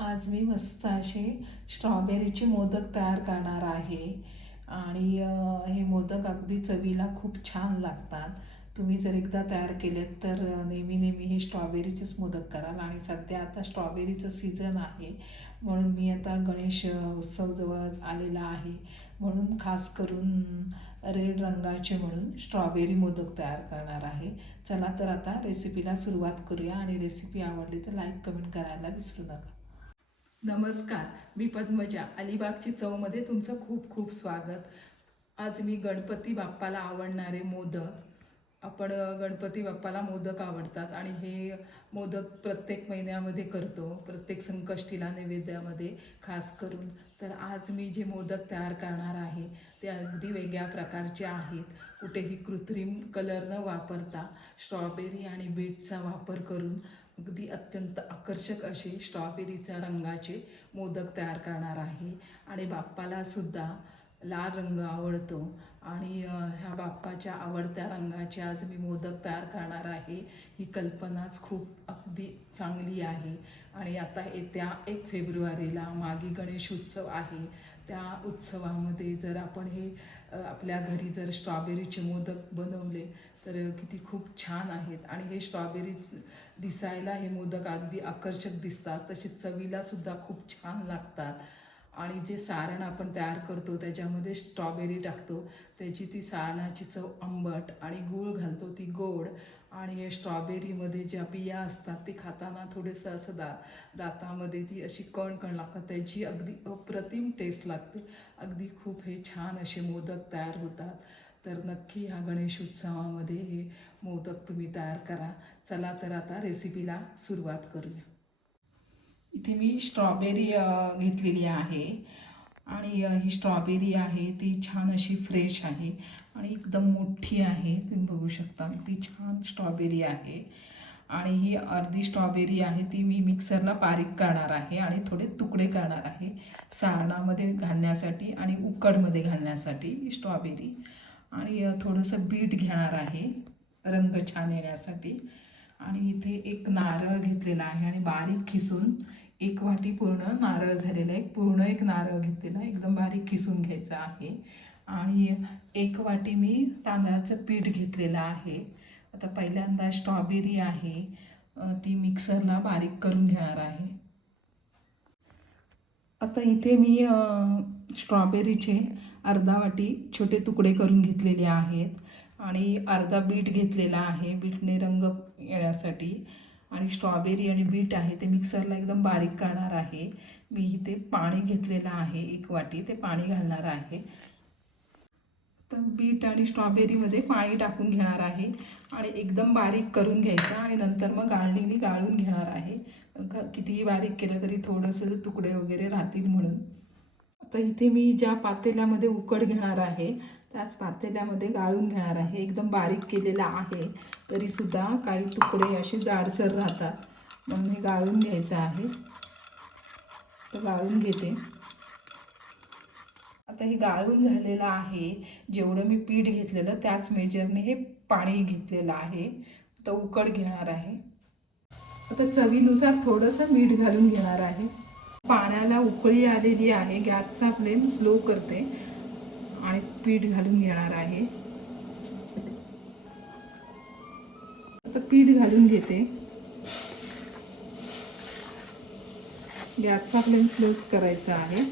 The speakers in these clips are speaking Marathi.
आज मी मस्त असे स्ट्रॉबेरीचे मोदक तयार करणार आहे. आणि हे मोदक अगदी चवीला खूप छान लागतात. तुम्ही जर एकदा तयार केलेत तर नेहमी नेहमी हे स्ट्रॉबेरीचेच मोदक कराल. आणि सध्या आता स्ट्रॉबेरीचं सीझन आहे. म्हणून मी आता गणेश उत्सव जवळच आलेला आहे. म्हणून खास करून रेड रंगाचे म्हणून स्ट्रॉबेरी मोदक तयार करणार आहे. चला तर आता रेसिपीला सुरुवात करूया. आणि रेसिपी आवडली तर लाईक कमेंट करायला विसरू नका. नमस्कार. मी पद्मजा. अलिबागची चवमध्ये तुमचं खूप खूप स्वागत. आज मी गणपती बाप्पाला आवडणारे मोदक आपण गणपती बाप्पाला मोदक आवडतात आणि हे मोदक प्रत्येक महिन्यामध्ये करतो प्रत्येक संकष्टीला नैवेद्यामध्ये खास करून. तर आज मी जे मोदक तयार करणार आहे ते अगदी वेगळ्या प्रकारचे आहेत. कुठेही कृत्रिम कलर न वापरता स्ट्रॉबेरी आणि बीटचा वापर करून अगदी अत्यंत आकर्षक असे स्ट्रॉबेरीच्या रंगाचे मोदक तयार करणार आहे. आणि बाप्पालासुद्धा लाल रंग आवडतो. आणि ह्या बाप्पाच्या आवडत्या रंगाचे आज मी मोदक तयार करणार आहे. ही कल्पनाच खूप अगदी चांगली आहे. आणि आता येत्या एक फेब्रुवारीला मागी गणेश उत्सव आहे. त्या उत्सवामध्ये जर आपण हे आपल्या घरी जर स्ट्रॉबेरीचे मोदक बनवले तर किती खूप छान आहेत. आणि हे स्ट्रॉबेरी दिसायला हे मोदक अगदी आकर्षक दिसतात. तसेच चवीला सुद्धा खूप छान लागतात. आणि जे सारण आपण तयार करतो त्याच्यामध्ये स्ट्रॉबेरी टाकतो. त्याची ती सारणाची चव आंबट आणि गूळ घालतो ती गोड. आणि हे स्ट्रॉबेरीमध्ये ज्या बिया असतात ते खाताना थोडंसं असं दा दातामध्ये ती अशी कण कण लागतात. त्याची अगदी अप्रतिम टेस्ट लागते. अगदी खूप हे छान असे मोदक तयार होतात. तर नक्की ह्या गणेश उत्सवामध्ये हे मोदक तुम्ही तयार करा. चला तर आता रेसिपीला सुरुवात करूया. इथे मी स्ट्रॉबेरी घेतलेली आहे. आणि ही स्ट्रॉबेरी आहे ती छान अशी फ्रेश आहे आणि एकदम मोठी आहे. तुम्ही बघू शकता ती छान स्ट्रॉबेरी आहे. आणि ही अर्धी स्ट्रॉबेरी आहे ती मी मिक्सरला बारीक करणार आहे आणि थोडे तुकडे करणार आहे. सारणामध्ये घालण्यासाठी आणि उकडमध्ये घालण्यासाठी ही स्ट्रॉबेरी आणि थोडंसं बीट घेणार आहे रंग छान येण्यासाठी. आणि इथे एक नारळ घेतलेला आहे आणि बारीक खिसून एक वाटी पूर्ण नारळ झालेला आहे. पूर्ण एक नारळ घेतलेला आहे. एकदम बारीक खिसून घ्यायचा आहे. आणि एक वाटी मी तांदळाचं पीठ घेतलेलं आहे. आता पहिल्यांदा स्ट्रॉबेरी आहे. ती मिक्सरला बारीक करून घेणार आहे. आता इथे मी स्ट्रॉबेरीचे अर्धा वाटी छोटे तुकडे करून घेतलेले आहेत आणि अर्धा बीट घेतलेला आहे. बीटने रंग येण्यासाठी. आणि स्ट्रॉबेरी आणि बीट आहे ते मिक्सरला एकदम बारीक काढणार आहे. मी इथे पाणी घेतलेलं आहे एक वाटी. ते पाणी घालणार आहे. तर बीट आणि स्ट्रॉबेरीमध्ये पाणी टाकून घेणार आहे. आणि एकदम बारीक करून घ्यायचं आणि नंतर मग गाळणीने गाळून घेणार आहे. कितीही बारीक केलं तरी थोडंसं तुकडे वगैरे राहतील म्हणून. आता इथे मी ज्या पातेल्यामध्ये उकड घेणार आहे त्याच पातेल्यामध्ये गाळून घेणार आहे. एकदम बारीक केलेला आहे तरीसुद्धा काही तुकडे असे जाडसर राहतात. म्हणून हे गाळून घ्यायचं आहे. तर गाळून घेते. आता हे गाळून झालेलं आहे. जेवढं मी पीठ घेतलेलं त्याच मेजरने हे पाणी घेतलेलं आहे. तर उकड घेणार आहे. आता चवीनुसार थोडंसं मीठ घालून घेणार आहे. पाण्याला उकळी आलेली आहे. गॅसचा फ्लेम स्लो करते आणि पीठ घालून घेणार आहे. आता पीठ घालून घेते. गॅसचा फ्लेम स्लोच करायचा आहे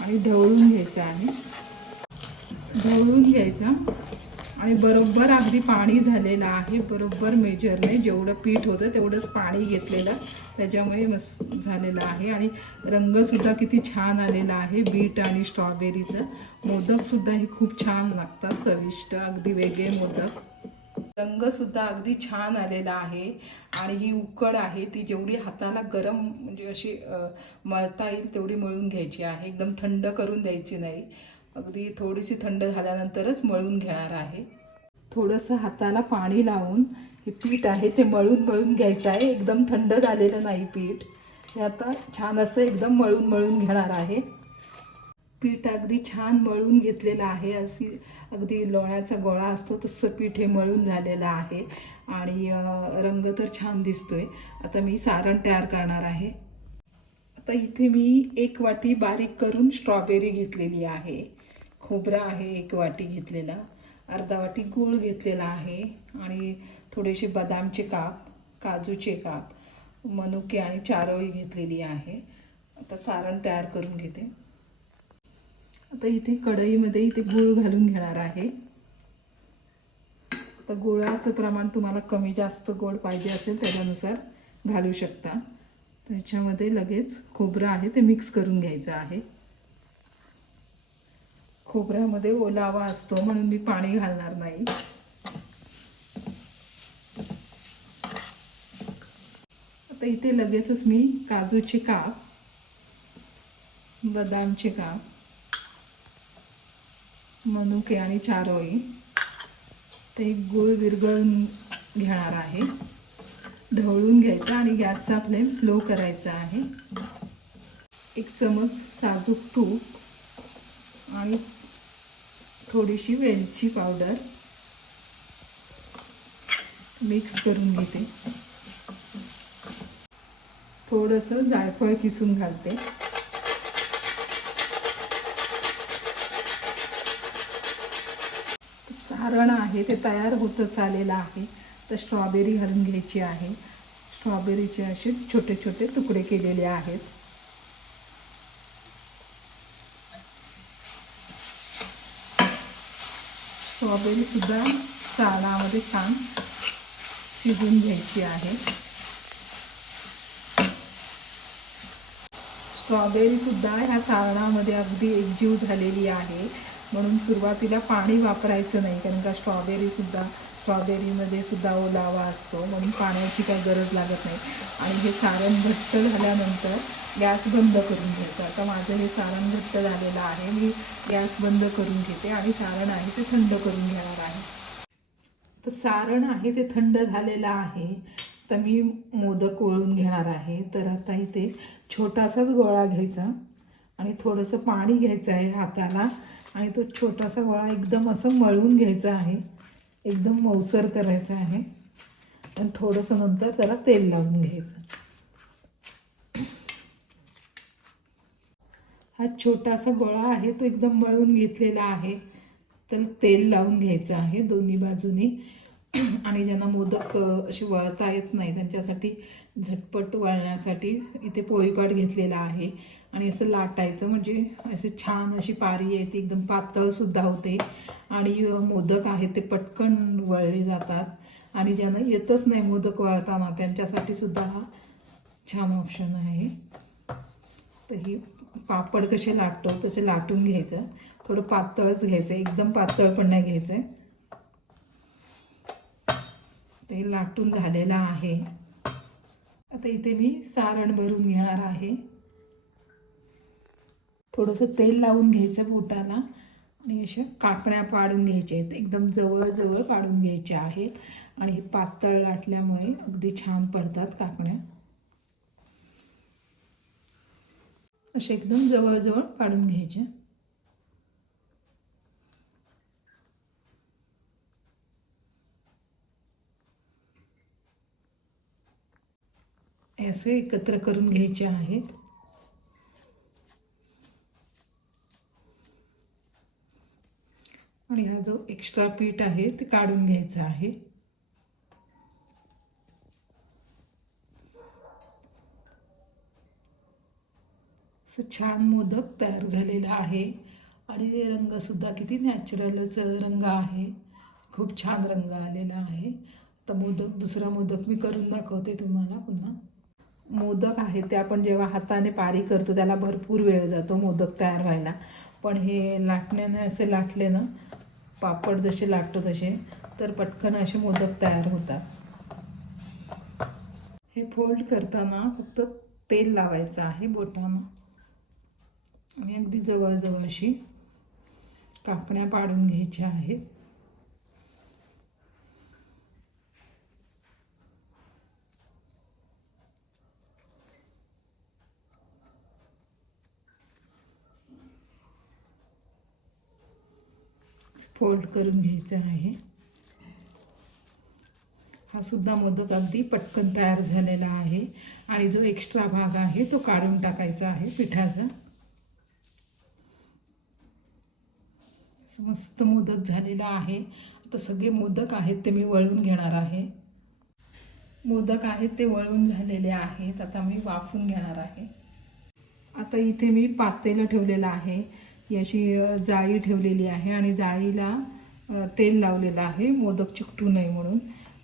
आणि ढवळून घ्यायचा आहे. ढवळून घ्यायचा. आणि बरोबर अगदी पाणी झालेलं आहे बरोबर मेजरने जेवढं पीठ होतं तेवढंच पाणी घेतलेलं त्याच्यामुळे मस्त झालेलं आहे. आणि रंगसुद्धा किती छान आलेला आहे बीट आणि स्ट्रॉबेरीचं. मोदकसुद्धा हे खूप छान लागतात चविष्ट अगदी वेगळे मोदक. रंगसुद्धा अगदी छान आलेला आहे. आणि ही उकड आहे ती जेवढी हाताला गरम म्हणजे अशी मळता येईल तेवढी मळून घ्यायची आहे. एकदम थंड करून द्यायची नाही. अगदी थोडीशी थंड झाल्यानंतरच मळून घेणार आहे. थोडंसं हाताला पाणी लावून हे पीठ आहे ते मळून मळून घ्यायचं आहे. एकदम थंड झालेलं नाही पीठ. हे आता छान असं एकदम मळून मळून घेणार आहे. पीठ अगदी छान मळून घेतलेलं आहे. अशी अगदी लोण्याचा गोळा असतो तसं पीठ हे मळून झालेलं आहे. आणि रंग तर छान दिसतोय. आता मी सारण तयार करणार आहे. आता इथे मी एक वाटी बारीक करून स्ट्रॉबेरी घेतलेली आहे. खोबरं आहे एक वाटी घेतलेला अर्धा वाटी गूळ घेतलेला आहे आणि थोडेसे बदामचे काप काजूचे काप मनुके आणि चारोळी घेतलेली आहे. आता सारण तयार करून घेते. आता इथे कढईमध्ये इथे गूळ घालून घेणार आहे. तर गुळाचं प्रमाण तुम्हाला कमी जास्त गोड पाहिजे असेल त्याच्यानुसार घालू शकता. त्याच्यामध्ये लगेच खोबरं आहे ते मिक्स करून घ्यायचं आहे. खोबऱ्यामध्ये ओलावा असतो म्हणून मी पाणी घालणार नाही. आता इथे लगेचच मी काजूचे काप बदामचे काप मनुके आणि चारोळी ते गूळ विरघळून घेणार आहे. ढवळून घ्यायचा आणि गॅसचा फ्लेम स्लो करायचा आहे. एक चमच साजूक तूप आणि थोडीशी वेलची पावडर मिक्स करून घेते. थोडंसं जायफळ किसून घालते. सारण आहे ते तयार होतच आलेलं आहे. तर स्ट्रॉबेरी घालून घ्यायची आहे. स्ट्रॉबेरीचे असे छोटे छोटे तुकडे केलेले आहेत. स्ट्रॉबेरीसुद्धा सारणामध्ये छान शिजून घ्यायची आहे. स्ट्रॉबेरीसुद्धा ह्या सारणामध्ये अगदी एकजीव झालेली आहे. म्हणून सुरुवातीला पाणी वापरायचं नाही कारण का स्ट्रॉबेरीसुद्धा स्ट्रॉबेरीमध्ये सुद्धा ओलावा असतो म्हणून पाण्याची काही गरज लागत नाही. आणि हे सारण घट्ट झाल्यानंतर गॅस बंद करून घ्यायचं. आता माझं हे सारण घट्ट झालेलं आहे. मी गॅस बंद करून घेते आणि सारण आहे ते थंड करून घेणार आहे. तर सारण आहे ते थंड झालेलं आहे तर मी मोदक वळून घेणार आहे. तर आता इथे छोटासाच गोळा घ्यायचा आणि थोडंसं पाणी घ्यायचं आहे हाताला. आणि तो छोटासा गोळा एकदम असं मळून घ्यायचा आहे. एकदम मऊसर करायचा आहे. आणि थोडंसं नंतर त्याला तेल लावून घ्यायचं. हा छोटासा गोळा आहे तो एकदम मळून घेतलेला आहे. तर तेल लावून घ्यायचं आहे दोन्ही बाजूनी. आणि ज्यांना मोदक असे अशी वळता येत नाही त्यांच्यासाठी झटपट वळण्यासाठी इथे पोळीपाट घेतलेला आहे. आणि असं लाटायचं म्हणजे अशी छान अशी पारी येते एकदम पातळसुद्धा होते. आणि मोदक आहेत ते पटकन वळले जातात. आणि ज्यांना येतच नाही मोदक वळताना त्यांच्यासाठी सुद्धा हा छान ऑप्शन आहे. तर ही पापड कसे लाटतो तसे लाटून घ्यायचं. थोडं पातळच घ्यायचं एकदम पातळ पण नाही घ्यायचं. ते लाटून झालेलं आहे. आता इथे मी सारण भरून घेणार आहे. थोडंसं तेल लावून घ्यायचं पोटाला आणि अशा काकण्या पाडून घ्यायच्या आहेत. एकदम जवळजवळ पाडून घ्यायच्या आहेत. आणि हे पातळ लाटल्यामुळे अगदी छान पडतात काकण्या. असे एकदम जवळजवळ पाडून घ्यायचे असे एकत्र करून घ्यायचे आहेत. आणि हा जो एक्स्ट्रा पीठ आहे ते काढून घ्यायचं आहे. असं छान मोदक तयार झालेला आहे. आणि रंगसुद्धा किती नॅचरलच रंग आहे. खूप छान रंग आलेला आहे. तर मोदक दुसरा मोदक मी करून दाखवते तुम्हाला पुन्हा. मोदक आहे ते आपण जेव्हा हाताने पारी करतो त्याला भरपूर वेळ जातो मोदक तयार व्हायला. पण हे लाटण्याने असे लाटले ना पापड जसे लाटतो तसे तर पटकन असे मोदक तयार होतात. हे फोल्ड करताना फक्त तेल लावायचं आहे बोटानं. आणि अगदी जवळजवळ अशी कापण्या पाडून घ्यायच्या आहेत. फोल्ड करून घ्यायचं आहे. हा सुद्धा मोदक अगदी पटकन तयार झालेला आहे. आणि जो एक्स्ट्रा भाग आहे तो काढून टाकायचा आहे पिठाचा. मस्त मोदक झालेला आहे. आता सगळे मोदक आहेत ते मी वळून घेणार आहे. मोदक आहेत ते वळून झालेले आहेत. आता मी वाफून घेणार आहे. आता इथे मी पातेलं ठेवलेलं आहे. ही अशी जाळी ठेवलेली आहे आणि जाळीला तेल लावलेलं आहे मोदक चिकटू नये म्हणून.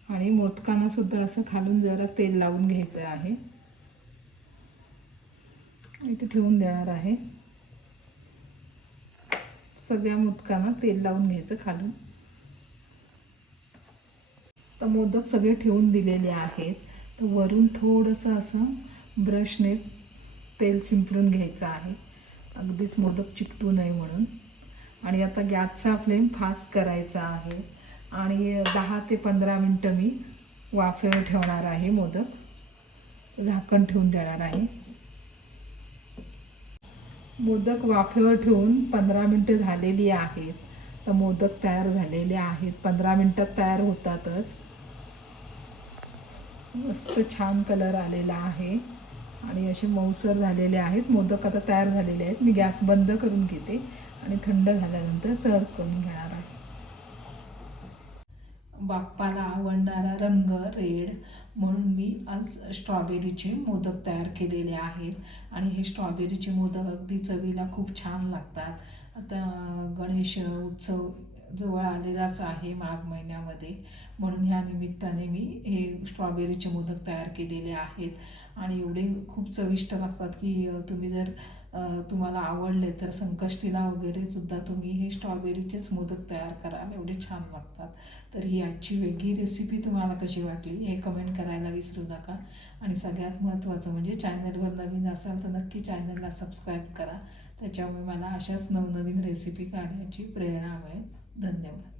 आणि मोदकांना सुद्धा असं खालून जरा तेल लावून घ्यायचं आहे. इथे ठेवून देणार आहे. सगळ्या मोदकांना तेल लावून घ्यायचं खालून. तर मोदक सगळे ठेवून दिलेले आहेत. तर वरून थोडंसं असं ब्रशने तेल शिंपडून घ्यायचं आहे. अगदीच मोदक चिकटू नये म्हणून. आणि आता गॅसचा फ्लेम फास्ट करायचा आहे. आणि दहा ते पंधरा मिनटं मी वाफेवर ठेवणार आहे मोदक. झाकण ठेवून देणार आहे. मोदक वाफेवर ठेवून पंधरा मिनटं झालेली आहेत. तर मोदक तयार झालेले आहेत. पंधरा मिनटात तयार होतातच. मस्त छान कलर आलेला आहे. आणि असे मऊसर झालेले आहेत. मोदक आता तयार झालेले आहेत. मी गॅस बंद करून घेते आणि थंड झाल्यानंतर सर्व करून घेणार आहे. बाप्पाला आवडणारा रंग रेड म्हणून मी आज स्ट्रॉबेरीचे मोदक तयार केलेले आहेत. आणि हे स्ट्रॉबेरीचे मोदक अगदी चवीला खूप छान लागतात. आता गणेश उत्सव जवळ आलेलाच आहे माघ महिन्यामध्ये. म्हणून ह्या निमित्ताने मी हे स्ट्रॉबेरीचे मोदक तयार केलेले आहेत. आणि एवढे खूप चविष्ट लागतात की तुम्ही जर तुम्हाला आवडले तर संकष्टीला वगैरे सुद्धा तुम्ही हे स्ट्रॉबेरीचेच मोदक तयार कराल एवढे छान लागतात. तर ही आजची वेगळी रेसिपी तुम्हाला कशी वाटली हे कमेंट करायला विसरू नका. आणि सगळ्यात महत्त्वाचं म्हणजे चॅनलवर नवीन असाल तर नक्की चॅनलला सबस्क्राईब करा. त्याच्यामुळे मला अशाच नवनवीन रेसिपी काढण्याची प्रेरणा मिळेल. धन्यवाद.